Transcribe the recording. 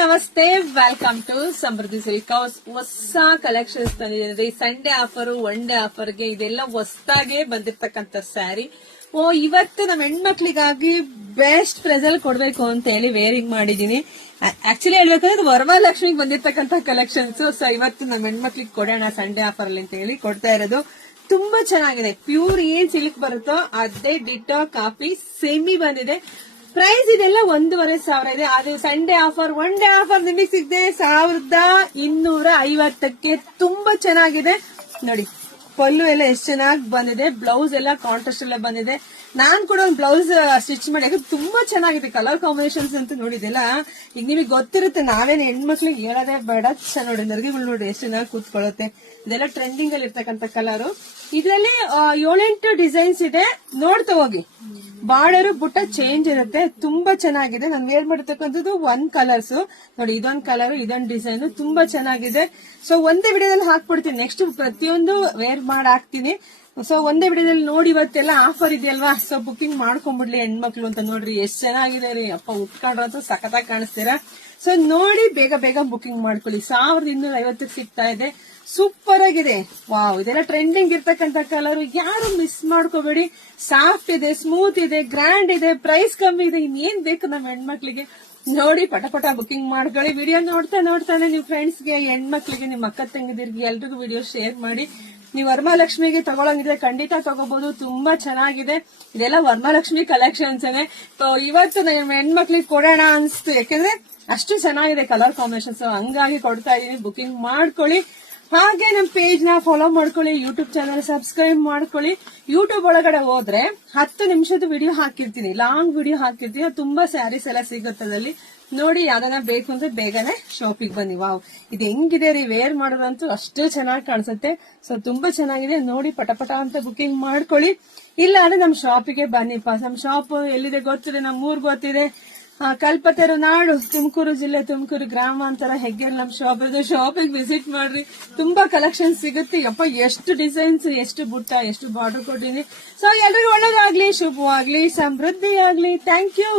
ನಮಸ್ತೆ, welcome to Samruddhi silk house. ಹೊಸ collections ತಂದಿದ್ದೀವಿ. ಸಂಡೇ ಆಫರ್, ಒನ್ ಡೇ ಆಫರ್ಗೆ ಇದೆಲ್ಲ ಹೊಸದಾಗೆ ಬಂದಿರ್ತಕ್ಕಂಥ ಸ್ಯಾರಿ. ಇವತ್ತು ನಮ್ಮ ಹೆಣ್ಮಕ್ಳಿಗಾಗಿ ಬೆಸ್ಟ್ ಪ್ರೆಸಲ್ ಕೊಡ್ಬೇಕು ಅಂತ ಹೇಳಿ ವೇರಿಂಗ್ ಮಾಡಿದೀನಿ. ಆಕ್ಚುಲಿ ಹೇಳ್ಬೇಕಂದ್ರೆ ವರಮಹಾಲಕ್ಷ್ಮಿಗೆ ಬಂದಿರ್ತಕ್ಕಂಥ ಕಲೆಕ್ಷನ್ಸ್. ಸೊ ಇವತ್ತು ನಮ್ಮ ಹೆಣ್ಮಕ್ಳಿಗೆ ಕೊಡೋಣ ಸಂಡೇ ಆಫರ್ ಅಲ್ಲಿ ಅಂತ ಹೇಳಿ ಕೊಡ್ತಾ ಇರೋದು. ತುಂಬಾ ಚೆನ್ನಾಗಿದೆ. ಪ್ಯೂರ್ ಏನ್ ಸಿಲ್ಕ್ ಬರುತ್ತೋ ಅದೇ ಡಿಟೋ ಕಾಪಿ ಸೆಮಿ ಬಂದಿದೆ. ಪ್ರೈಸ್ ಇದೆಲ್ಲ 1,500 ಇದೆ. ಅದು Sunday offer, one day offer ನಿಮಗೆ ಸಿಗದೆ 1,250ಕ್ಕೆ. ತುಂಬಾ ಚೆನ್ನಾಗಿದೆ ನೋಡಿ. ಪಲ್ಲು ಎಲ್ಲ ಎಷ್ಟು ಚೆನ್ನಾಗಿ ಬಂದಿದೆ. ಬ್ಲೌಸ್ ಎಲ್ಲ ಕಾಂಟ್ರಾಸ್ಟ್ ಎಲ್ಲ ಬಂದಿದೆ. ನಾನ್ ಕೂಡ ಒಂದು ಬ್ಲೌಸ್ ಸ್ಟಿಚ್ ಮಾಡಿ, ತುಂಬಾ ಚೆನ್ನಾಗಿದೆ. ಕಲರ್ ಕಾಂಬಿನೇಷನ್ಸ್ ಅಂತ ನೋಡಿದೆಲ್ಲ ಈಗ ನಿಮಗೆ ಗೊತ್ತಿರುತ್ತೆ. ನಾವೇನು ಹೆಣ್ಮಕ್ಳಿಗೆ ಹೇಳೋದೇ ಬೇಡ. ನೋಡಿ ನರ್ಗಿಗಳು ನೋಡಿ ಎಷ್ಟು ಚೆನ್ನಾಗಿ ಕೂತ್ಕೊಳ್ಳುತ್ತೆ. ಇದೆಲ್ಲ ಟ್ರೆಂಡಿಂಗ್ ಅಲ್ಲಿ ಇರ್ತಕ್ಕಂಥ ಕಲರ್. ಇದರಲ್ಲಿ 7-8 ಡಿಸೈನ್ಸ್ ಇದೆ. ನೋಡ್ತಾ ಹೋಗಿ. ಬಾರ್ಡರ್ ಬುಟ್ಟ ಚೇಂಜ್ ಇರುತ್ತೆ. ತುಂಬಾ ಚೆನ್ನಾಗಿದೆ. ನಾನು ವೇರ್ ಮಾಡಿರ್ತಕ್ಕಂಥದ್ದು ಒಂದ್ ಕಲರ್ಸ್ ನೋಡಿ. ಇದೊಂದ್ ಕಲರ್, ಇದೊಂದ್ ಡಿಸೈನ್ ತುಂಬಾ ಚೆನ್ನಾಗಿದೆ. ಸೊ ಒಂದೇ ವಿಡಿಯೋದಲ್ಲಿ ಹಾಕ್ಬಿಡ್ತೀನಿ. ನೆಕ್ಸ್ಟ್ ಪ್ರತಿಯೊಂದು ವೇರ್ ಮಾಡಿ ಹಾಕ್ತೀನಿ. ಸೊ ಒಂದೇ ವಿಡಿಯೋದಲ್ಲಿ ನೋಡಿ. ಇವತ್ತೆಲ್ಲ ಆಫರ್ ಇದೆಯಲ್ವಾ, ಸೊ ಬುಕಿಂಗ್ ಮಾಡ್ಕೊಂಡ್ಬಿಡ್ಲಿ ಹೆಣ್ಮಕ್ಳು ಅಂತ. ನೋಡ್ರಿ ಎಷ್ಟು ಚೆನ್ನಾಗಿದೆ ರೀ. ಅಪ್ಪ ಉಟ್ಕೊಂಡ್ರಂತೂ ಸಖತ್ತಾಗಿ ಕಾಣಿಸ್ತೀರಾ. ಸೊ ನೋಡಿ ಬೇಗ ಬೇಗ ಬುಕಿಂಗ್ ಮಾಡ್ಕೊಳ್ಳಿ. 1,250 ಸಿಗ್ತಾ ಇದೆ. ಸೂಪರ್ ಆಗಿದೆ. ವಾವ್, ಇದೆಲ್ಲ ಟ್ರೆಂಡಿಂಗ್ ಇರ್ತಕ್ಕಂಥ ಕಲರ್. ಯಾರು ಮಿಸ್ ಮಾಡ್ಕೋಬೇಡಿ. ಸಾಫ್ಟ್ ಇದೆ, ಸ್ಮೂತ್ ಇದೆ, ಗ್ರ್ಯಾಂಡ್ ಇದೆ, ಪ್ರೈಸ್ ಕಮ್ಮಿ ಇದೆ. ಇನ್ನೇನ್ ಬೇಕು ನಮ್ಮ ಹೆಣ್ಮಕ್ಳಿಗೆ. ನೋಡಿ ಪಟ ಬುಕಿಂಗ್ ಮಾಡ್ಕೊಳ್ಳಿ. ವಿಡಿಯೋ ನೋಡ್ತಾನೆ ನೀವು ಫ್ರೆಂಡ್ಸ್ಗೆ, ಹೆಣ್ಮಕ್ಳಿಗೆ, ನಿಮ್ಮ ಅಕ್ಕ ತಂಗಿದಿರ್ಗೆ ಎಲ್ರಿಗೂ ವಿಡಿಯೋ ಶೇರ್ ಮಾಡಿ. ನೀವು ವರಮಹಾಲಕ್ಷ್ಮಿಗೆ ತಗೊಳಂಗಿದ್ರೆ ಖಂಡಿತ ತಗೋಬಹುದು. ತುಂಬಾ ಚೆನ್ನಾಗಿದೆ. ಇದೆಲ್ಲ ವರಮಹಾಲಕ್ಷ್ಮಿ ಕಲೆಕ್ಷನ್ಸ್. ಇವತ್ತು ನಮ್ಮ ಹೆಣ್ಮಕ್ಳಿಗೆ ಕೊಡೋಣ ಅನ್ಸ್ತು. ಯಾಕಂದ್ರೆ ಅಷ್ಟು ಚೆನ್ನಾಗಿದೆ ಕಲರ್ ಕಾಂಬಿನೇಷನ್ಸ್. ಹಂಗಾಗಿ ಕೊಡ್ತಾ ಇದೀನಿ. ಬುಕಿಂಗ್ ಮಾಡ್ಕೊಳ್ಳಿ. ಹಾಗೆ ನಮ್ಮ ಪೇಜ್ ನ ಫಾಲೋ ಮಾಡ್ಕೊಳ್ಳಿ. ಯೂಟ್ಯೂಬ್ ಚಾನಲ್ ಸಬ್ಸ್ಕ್ರೈಬ್ ಮಾಡ್ಕೊಳ್ಳಿ. ಯೂಟ್ಯೂಬ್ ಒಳಗಡೆ ಹೋದ್ರೆ 10 ನಿಮಿಷದ ವಿಡಿಯೋ ಹಾಕಿರ್ತೀನಿ, ಲಾಂಗ್ ವಿಡಿಯೋ ಹಾಕಿರ್ತೀನಿ. ತುಂಬಾ ಸ್ಯಾರೀಸ್ ಎಲ್ಲ ಸಿಗುತ್ತದಲ್ಲಿ ನೋಡಿ. ಯಾವ್ದನ್ನ ಬೇಕು ಅಂದ್ರೆ ಬೇಗನೆ ಶಾಪಿಗೆ ಬನ್ನಿ. ವಾವ್, ಇದು ಹೆಂಗಿದೆ ರೀ, ವೇರ್ ಮಾಡೋದಂತೂ ಅಷ್ಟೇ ಚೆನ್ನಾಗಿ ಕಾಣಿಸುತ್ತೆ. ಸೊ ತುಂಬಾ ಚೆನ್ನಾಗಿದೆ. ನೋಡಿ ಪಟ ಅಂತ ಬುಕಿಂಗ್ ಮಾಡ್ಕೊಳ್ಳಿ. ಇಲ್ಲ ಅಂದ್ರೆ ನಮ್ ಶಾಪಿಗೆ ಬನ್ನಿಪ್ಪ. ನಮ್ ಶಾಪ್ ಎಲ್ಲಿದೆ ಗೊತ್ತಿದೆ, ನಮ್ ಊರ್ ಗೊತ್ತಿದೆ. ಕಲ್ಪತರು ನಾಡು, ತುಮಕೂರು ಜಿಲ್ಲೆ, ತುಮಕೂರು ಗ್ರಾಮಾಂತರ, ಹೆಗ್ಗೇರಿ ನಮ್ ಶಾಪ್ ಇದೆ. ಶಾಪಿಗೆ ವಿಸಿಟ್ ಮಾಡ್ರಿ. ತುಂಬಾ ಕಲೆಕ್ಷನ್ ಸಿಗುತ್ತೆ. ಯಪ್ಪ ಎಷ್ಟು ಡಿಸೈನ್ಸ್, ಎಷ್ಟು ಬುಟ್ಟ, ಎಷ್ಟು ಬಾರ್ಡರ್ ಕೊಟ್ಟಿನಿ. ಸೊ ಎಲ್ರಿಗೂ ಒಳ್ಳೇದಾಗ್ಲಿ, ಶುಭವಾಗ್ಲಿ, ಸಮೃದ್ಧಿ ಆಗ್ಲಿ. Thank you.